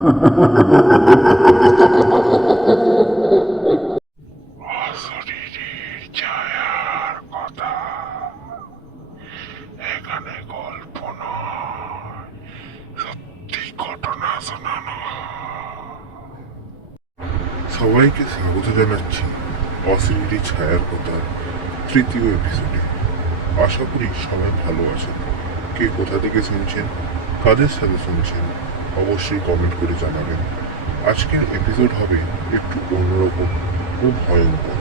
অশরীরীর ছায়ার কথা এখানে গল্প নয়, সত্যি ঘটনা শোনানো হয়। সবাইকে স্বাগত জানাচ্ছি অশরীরী ছায়ার কথার তৃতীয় এপিসোডে। আশা করি সবাই ভালো আছেন। কে কোথা থেকে শুনছেন, কাদের সাথে শুনছেন, অবশ্যই কমেন্ট করে জানাবেন। আজকের এপিসোড হবে একটু অন্যরকম ও ভয়ঙ্কর।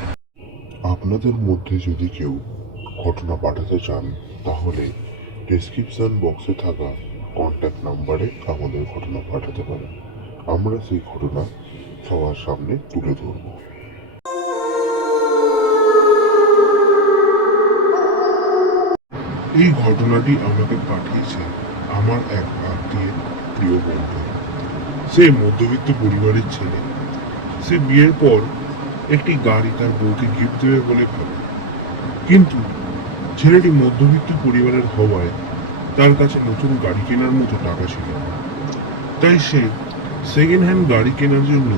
আপনাদের মধ্যে যদি কেউ ঘটনা পাঠাতে চান, তাহলে ডেসক্রিপশন বক্সে থাকা কন্ট্যাক্ট নাম্বারে আমাদের ঘটনা পাঠাতে পারেন। আমরা সেই ঘটনা সবার সামনে তুলে ধরব। এই ঘটনাটি আমাকে পাঠিয়েছে আমার এক আত্মীয়ের প্রিয় বন্ধু। সে মধ্যবিত্ত পরিবারের ছেলে। সে বিয়ের পর একটি গাড়ি তার বউকে গিফট দেবে বলে ভাবে, কিন্তু ছেলেটি মধ্যবিত্ত পরিবারের হওয়ায় তার কাছে নতুন গাড়ি কেনার মতো টাকা ছিল না। তাই সে সেকেন্ড হ্যান্ড গাড়ি কেনার জন্য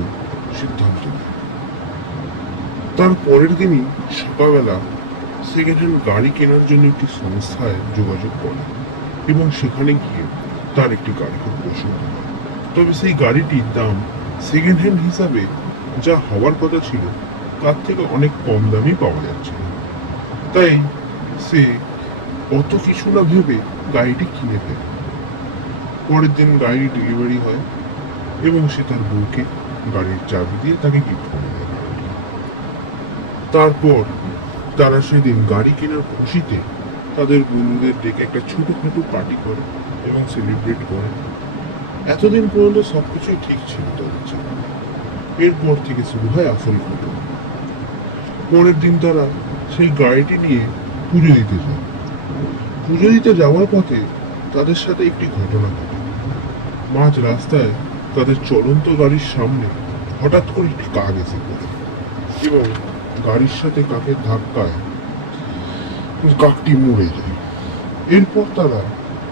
সিদ্ধান্ত নেয়। তার পরের দিনই সকালবেলা সেকেন্ড হ্যান্ড গাড়ি কেনার জন্য একটি সংস্থায় যোগাযোগ করে এবং সেখানে গিয়ে তার একটি গাড়ি খুব পছন্দ হয়। তবে সেই গাড়িটির দাম সেকেন্ড হ্যান্ড হিসাবে যা হওয়ার কথা ছিল তার থেকে অনেক কম দামই পাওয়া যাচ্ছিল। তাই সে অত কিছু না ভেবে গাড়িটি কিনে ফেলে। পরের দিন গাড়ি ডেলিভারি হয় এবং সে তার বউকে গাড়ির চাবি দিয়ে তাকে গিফট করে দেয়। তারপর তারা সেদিন গাড়ি কেনার খুশিতে তাদের বন্ধুদের ডেকে একটা ছোটখাটো পার্টি করে এবং সেলিব্রেট করে। এতদিন পর্যন্ত সবকিছুই ঠিক ছিল তাদের জীবনে। এরপর থেকে শুরু হয় আসল ঘটনা। পরের দিন তারা সেই গাড়িটি নিয়ে পুজো দিতে যায়। পুজো দিতে যাওয়ার পথে তাদের সাথে একটি ঘটনা ঘটে। মাঝ রাস্তায় তাদের চলন্ত গাড়ির সামনে হঠাৎ করে একটি কাক এসে পড়ে এবং গাড়ির সাথে কাকের ধাক্কায় কাকটি মরে যায়। এরপর তারা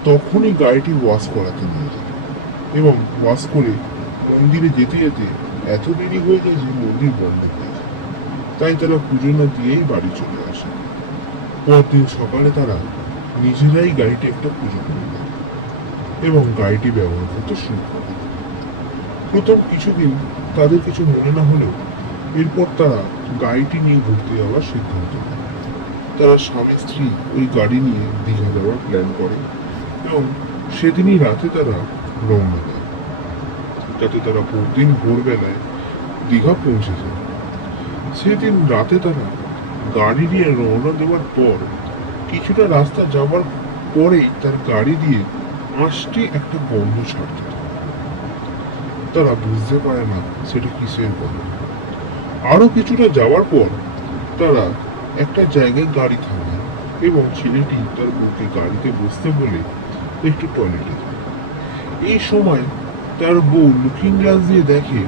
তখনই গাড়িটি ওয়াশ করাতে নিয়ে যায় এবং ওয়াশ করে মন্দিরে যেতে যেতে এত দেরি হয়ে যায় যে মন্দির বন্ধ হয়ে যায়। তাই তারা পুজো না দিয়েই বাড়ি চলে আসে। পরদিন সকালে তারা নিজেরাই গাড়িটি একটা পুজো করে দেয় এবং গাড়িটি ব্যবহার করতে শুরু করে। প্রথম কিছুদিন তাদের কিছু মনে না হলেও এরপর তারা গাড়িটি নিয়ে ঘুরতে যাওয়ার সিদ্ধান্ত নেয়। তারা স্বামী স্ত্রী ওই গাড়ি নিয়ে দীঘা যাওয়ার প্ল্যান করে এবং সেদিনই রাতে তারা রওনা দেয়, যাতে তারা পরদিন ভোরবেলায় দীঘা পৌঁছে যায়। সেদিন রাতে তারা গাড়ি নিয়ে রওনা দেওয়ার পর কিছুটা রাস্তা যাওয়ার পরেই তার গাড়ি দিয়ে আঁশটি একটা গন্ধ ছাড়তে থাকে। তারা বুঝতে পারে না সেটা কিসের গন্ধ। আরো কিছুটা যাওয়ার পর তারা একটা জায়গায় গাড়ি থামায় এবং ছেলেটি তার বউকে গাড়িতে বসতে বলে একটু টয়লেটে যায়। এই সময় তার বউ লুকিং গ্লাস দিয়ে দেখে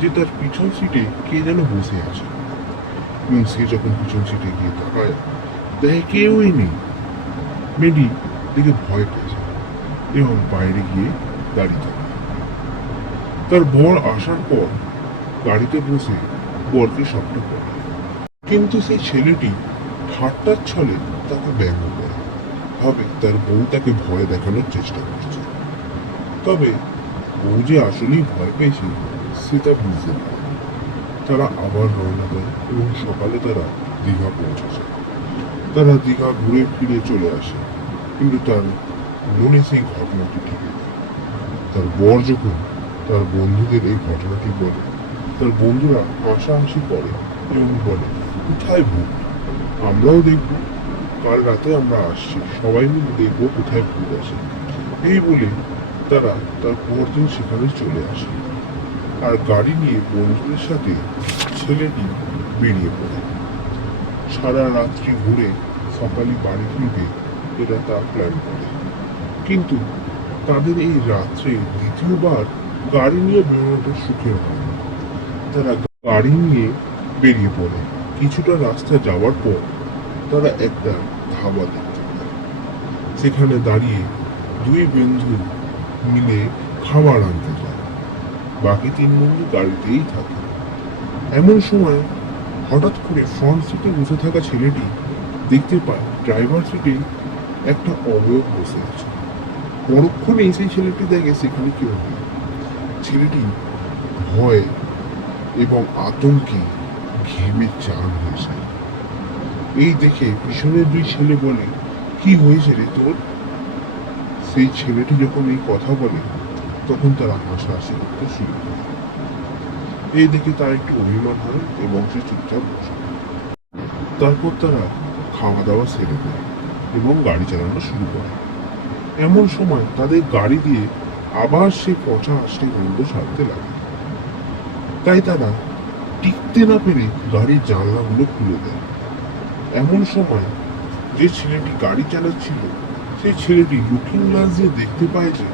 যে তার পিছন সিটে কে যেন বসে আছে এবং সে যখন পিছন সিটে গিয়ে তাকায় দেখে কেউই নেই। মেয়েটি দেখে ভয় পেয়ে যায় এবং বাইরে গিয়ে দাঁড়িয়ে থাকে। তার বর আসার পর গাড়িতে বসে বরকে সবটা বলে, কিন্তু সেই ছেলেটি ঠাট্টার ছলে তাকে ব্যঙ্গ করে, ভাবে তার বউ তাকে ভয় দেখানোর চেষ্টা করছে। তবে বউ যে আসলেই ভয় পেয়েছে সে তা বুঝতে পারে। তারা আবার রওনা দেয় এবং সকালে তারা দীঘা পৌঁছেছে। তারা দীঘা ঘুরে ফিরে চলে আসে, কিন্তু তার মনে সেই ঘটনাটি থেকে যায়। তার বর যখন তার বন্ধুদের এই ঘটনাটি বলে, তার বন্ধুরা হাসাহাসি করে এবং বলে, কোথায় ভূত, আমরাও দেখবো, কাল রাতে আমরা আসছি, সবাই মিলে দেখবো কোথায় ভূত আছে। এই বলে তারা তার পরদিন সেখানে চলে আসে আর গাড়ি নিয়ে বন্ধুদের সাথে ছেলেটি বেরিয়ে পড়ে। সারা রাত্রি ঘুরে সকালে বাড়ি ফিরবে এরা তা প্ল্যান করে, কিন্তু তাদের এই রাত্রে দ্বিতীয়বার গাড়ি নিয়ে বেরোনোটা সুখের হয় না। তারা গাড়ি নিয়ে বেরিয়ে পড়ে। কিছুটা রাস্তা যাওয়ার পর তারা একটা ধাবা দেখতে পায়। সেখানে দাঁড়িয়ে দুই বন্ধু মিলে খাবার আনতে যায়। বাকি 3 বন্ধু গাড়িতেই থাকে। এমন সময় হঠাৎ করে ফ্রন্ট সিটে বসে থাকা ছেলেটি দেখতে পায় ড্রাইভার সিটে একটা অবয়ব বসে আছে। পরক্ষণে সেই ছেলেটি দেখে সেখানে কেউ নেই। ছেলেটি ভয় এবং আতঙ্কে ঘেমে চান হয়ে যায়। এই দেখে পিছনের 2 ছেলে বলে, কি হয়েছে রে তোর? সেই ছেলেটি যখন এই কথা বলে তখন তারা হাসাহাসি করতে শুরু করে। এই দেখে তার একটু অভিমান হয় এবং সে চুপচাপ বসে। তারপর তারা খাওয়া দাওয়া সেরে দেয় এবং গাড়ি চালানো শুরু করে। এমন সময় তাদের গাড়ি দিয়ে আবার সে পচা আসতে গন্ধ ছাড়তে লাগে। তাই তারা টিকতে না পেরে গাড়ির জানলাগুলো খুলে দেয়। এমন সময় যে ছেলেটি গাড়ি চালাচ্ছিল সেই ছেলেটি লুকিং গ্লাস দিয়ে দেখতে পায় যে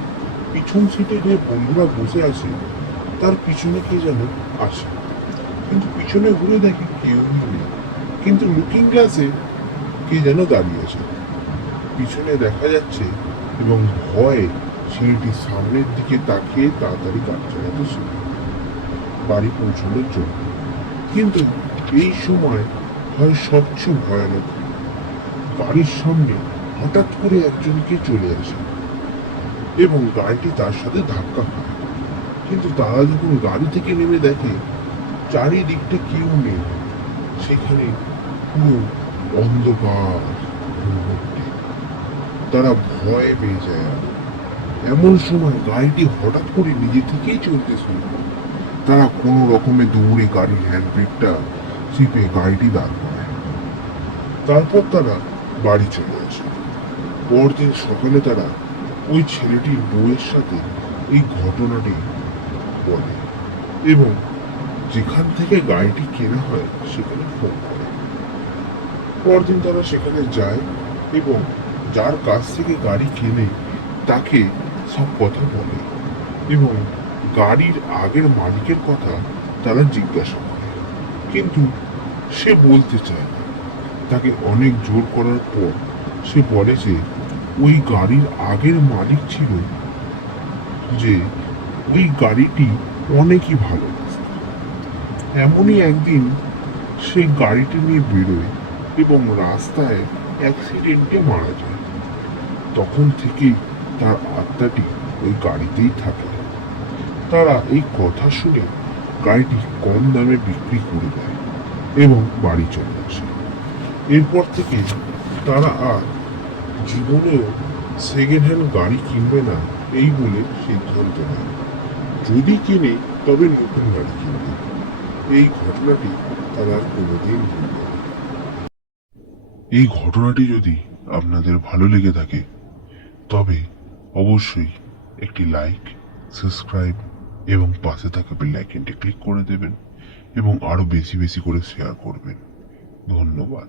পিছন সিটে যে বন্ধুরা বসে আছে তার পিছনে কে যেন আসে, কিন্তু পিছনে ঘুরে দেখে কেউই নেই, কিন্তু লুকিং গ্লাসে কে যেন দাঁড়িয়ে আছে। পিছনে দেখা যাচ্ছে এবং ভয়ে ছেলেটি সামনের দিকে তাকিয়ে তাড়াতাড়ি গাড়ি চালাতে শুরু করে বাড়ি পৌঁছানোর জন্য। কিন্তু এই সময় হয় সবচেয়ে ভয়ানক, বাড়ির সামনে হঠাৎ করে একজনকে চলে আসে এবং গাড়িটি তার সাথে ধাক্কা খায়। কিন্তু তারা যখন গাড়ি থেকে নেমে দেখে চারিদিকটা কেউ নেই, সেখানে পুরো অন্ধকার ভর্তি। তারা ভয় পেয়ে যায়। এমন সময় গাড়িটি হঠাৎ করে নিজে থেকেই চলতে শুরু করে। তারা কোনো রকমে দৌড়ে গাড়ির হ্যান্ড ব্রেকটা চিপে গাড়িটি দাঁড় করায়। তারপর তারা বাড়ি চলে আসে। পরদিন সকালে তারা ওই ছেলেটির বউয়ের সাথে এই ঘটনাটি বলে এবং যেখান থেকে গাড়িটি কেনা হয় সেখানে ফোন করে। পরদিন তারা সেখানে যায় এবং যার কাছ থেকে গাড়ি কেনে তাকে সব কথা বলে এবং গাড়ির আগের মালিকের কথা তারা জিজ্ঞাসা করে, কিন্তু সে বলতে চায় না। তাকে অনেক জোর করার পর সে বলে যে ওই গাড়ির আগের মালিক ছিল যে ওই গাড়িটি অনেকই ভালোবাসত। এমনই একদিন সে গাড়িটি নিয়ে বেরোয় এবং রাস্তায় অ্যাক্সিডেন্টে মারা যায়। তখন থেকেই তার আত্মাটি ওই গাড়িতেই থাকে। তারা এই কথা শুনে গাড়িটি কম দামে বিক্রি করে দেয় এবং বাড়ি চলে আসে। এরপর থেকে তারা আর জীবনেও সেকেন্ড হ্যান্ড গাড়ি কিনবে না এই বলে সিদ্ধান্ত নেয়। যদি কিনে তবে নতুন গাড়ি কিনবে। এই ঘটনাটি তারা আর কোনোদিন ভুলবে না। এই ঘটনাটি যদি আপনাদের ভালো লেগে থাকে তবে অবশ্যই একটি লাইক, সাবস্ক্রাইব এবং পাশে থাকা বেল আইকনটি ক্লিক করে দেবেন এবং আরো বেশি বেশি করে শেয়ার করবেন। ধন্যবাদ।